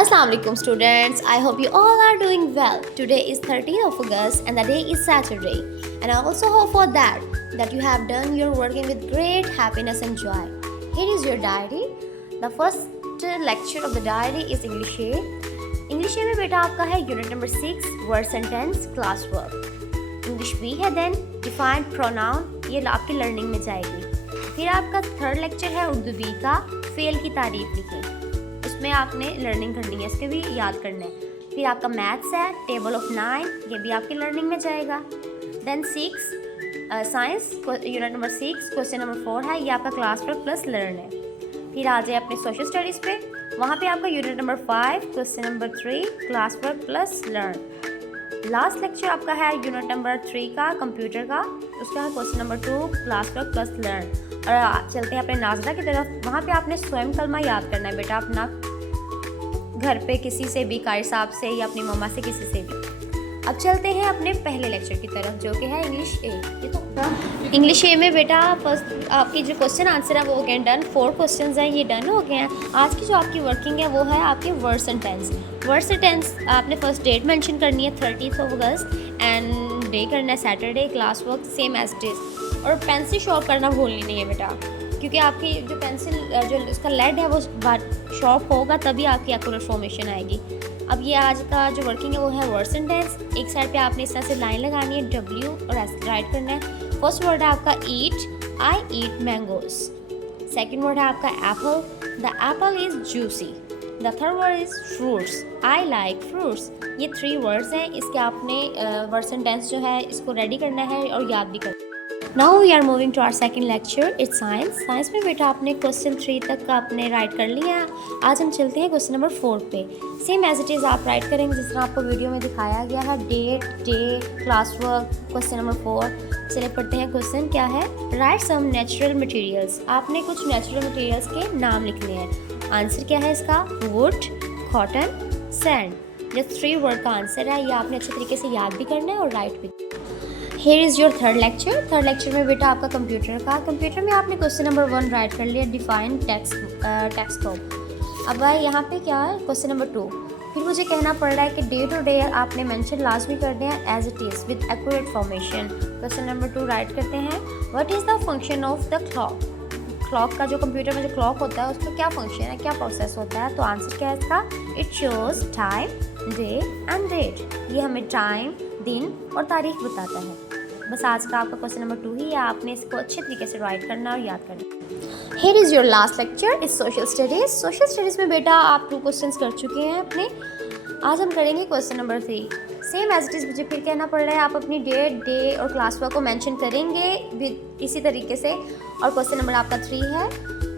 Assalamu alaikum students. I hope you all are doing well. Today is 30th of August and the day is Saturday. And I also hope for that you have done your working with great happiness and joy. Here is your diary. The first lecture of the diary is English A. English A में बेटा आपका है unit number 6 word sentence class work. English B है then defined pronoun, ये आपकी learning में जाएगी. फिर आपका थर्ड लेक्चर है उर्दू बी का फेल की तारीफ लिखें. उसमें आपने लर्निंग करनी है, इसके भी याद करना है. फिर आपका मैथ्स है टेबल ऑफ 9, ये भी आपकी लर्निंग में जाएगा. Then 6 science unit number 6 question number 4 है, ये आपका क्लास वर्क प्लस लर्न है. फिर आ जाए अपने सोशल स्टडीज़ पे, वहाँ पे आपका unit number 5 question number 3 class work plus learn. Last lecture आपका है यूनिट नंबर 3 का कंप्यूटर का, उसका है question number 2 class work plus learn. और चलते हैं अपने नाज़रा की तरफ. वहाँ पे आपने स्वयं कलमा याद करना है बेटा अपना, घर पे किसी से भी, कारी साहब से या अपनी मम्मा से, किसी से भी. अब चलते हैं अपने पहले लेक्चर की तरफ जो कि है इंग्लिश ए. ये तो इंग्लिश ए में बेटा फर्स्ट आपकी जो क्वेश्चन आंसर है वो हो गए डन. 4 क्वेश्चंस हैं, ये डन हो गए हैं. आज की जो आपकी वर्किंग है वो है आपके वर्ड सेंटेंस. वर्ड सेंटेंस आपने फर्स्ट डेट मेंशन करनी है 30th of August and day करना है Saturday. Class work same as it is. और पेंसिल शॉर्प करना भूलनी नहीं है बेटा, क्योंकि आपकी जो पेंसिल जो उसका लेड है वो शॉर्प होगा तभी आपकी एक्यूरेट फॉर्मेशन आएगी. अब ये आज का जो वर्किंग है वो है वर्ड सेंटेंस. एक साइड पे आपने इस तरह से लाइन लगानी है, W और S राइट करना है. फर्स्ट वर्ड है आपका ईट, आई ईट मैंगोज. सेकेंड वर्ड है आपका Apple, the Apple is juicy. The third word is fruits, I like fruits. ये 3 वर्ड्स हैं. इसके आपने वर्ड सेंटेंस जो है इसको रेडी करना है और याद भी करना है. Now we are moving to our second lecture, it's science. Science में बेटा आपने क्वेश्चन 3 तक का आपने राइट कर लिया है. आज हम चलते हैं क्वेश्चन नंबर 4 पे. सेम एज इट इज़ आप राइट करेंगे जिस तरह आपको वीडियो में दिखाया गया है. Date, day, class work, question number 4. चलिए पढ़ते हैं. क्वेश्चन क्या है, राइट सम नेचुरल मटेरियल्स. आपने कुछ नेचुरल मटेरियल्स के नाम लिखने हैं. आंसर क्या है इसका, वुड, कॉटन, सैंड. ये 3 वर्ड का आंसर है. ये आपने अच्छे तरीके से याद भी करना है और राइट भी. Here is your third lecture. Third lecture में बेटा आपका कंप्यूटर का. कंप्यूटर में आपने क्वेश्चन नंबर 1 राइट कर लिया, डिफाइन डेस्कटॉप. अब आए यहाँ पे क्या है क्वेश्चन नंबर 2. फिर मुझे कहना पड़ रहा है कि डे टू डे आपने मेंशन लाजमी करने हैं as it is with accurate formation. Question number 2 write करते हैं. What is the function of the clock. Clock का जो कंप्यूटर में जो क्लॉक होता है उसका क्या फंक्शन है, क्या प्रोसेस होता है. तो आंसर क्या है इसका, it shows time, day and date. ये हमें टाइम, दिन और तारीख बताता है. बस आज का आपका क्वेश्चन नंबर 2 ही है. आपने इसको अच्छे तरीके से राइट करना और याद करना. Here is your last lecture, is social studies. Social studies में बेटा आप 2 क्वेश्चंस कर चुके हैं अपने. आज हम करेंगे question number 3. Same as it is मुझे फिर कहना पड़ रहा है, आप अपनी डेट, डे और क्लास वर्क को मेंशन करेंगे इसी तरीके से. और क्वेश्चन नंबर आपका 3 है,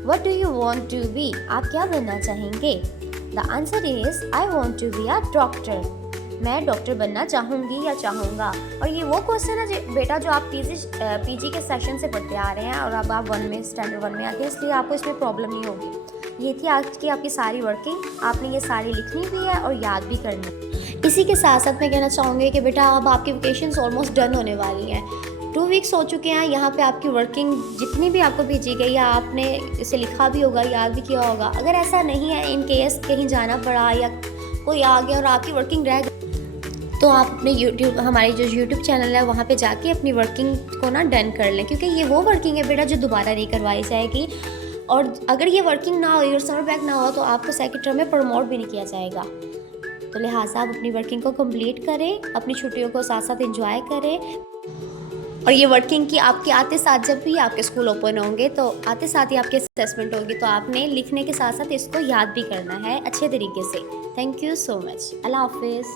what do you want to be. आप क्या बनना चाहेंगे. The answer is I want to be a doctor. मैं डॉक्टर बनना चाहूँगी या चाहूँगा. और ये वो क्वेश्चन है बेटा जो आप पीजी के सेशन से पढ़ते आ रहे हैं और अब आप 1 में स्टैंडर्ड 1 में आते हैं, इसलिए आपको इसमें प्रॉब्लम नहीं होगी. ये थी आज की आपकी सारी वर्किंग. आपने ये सारी लिखनी भी है और याद भी करनी है. इसी के साथ साथ मैं कहना चाहूँगी कि बेटा अब आपकी वेकेशंस ऑलमोस्ट डन होने वाली हैं. 2 वीक्स हो चुके हैं. यहाँ पे आपकी वर्किंग जितनी भी आपको भेजी गई है आपने इसे लिखा भी होगा, याद भी किया होगा. अगर ऐसा नहीं है, इन केस कहीं जाना पड़ा या कोई आ गया और आपकी वर्किंग रह गई, तो आप अपने यूट्यूब, हमारी जो यूट्यूब चैनल है वहाँ पे जाके अपनी वर्किंग को ना डन कर लें, क्योंकि ये वो वर्किंग है बेटा जो दोबारा नहीं करवाई जाएगी. और अगर ये वर्किंग ना हो और समर बैक ना हो तो आपको सेकंड टर्म में प्रमोट भी नहीं किया जाएगा. तो लिहाजा आप अपनी वर्किंग को कंप्लीट करें, अपनी छुट्टियों को साथ साथ एंजॉय करें. और ये वर्किंग की आपके आते साथ जब भी आपके स्कूल ओपन होंगे तो आते साथ ही आपके असेसमेंट होगी, तो आपने लिखने के साथ साथ इसको याद भी करना है अच्छे तरीके से. Thank you so much. Allah हाफिज़.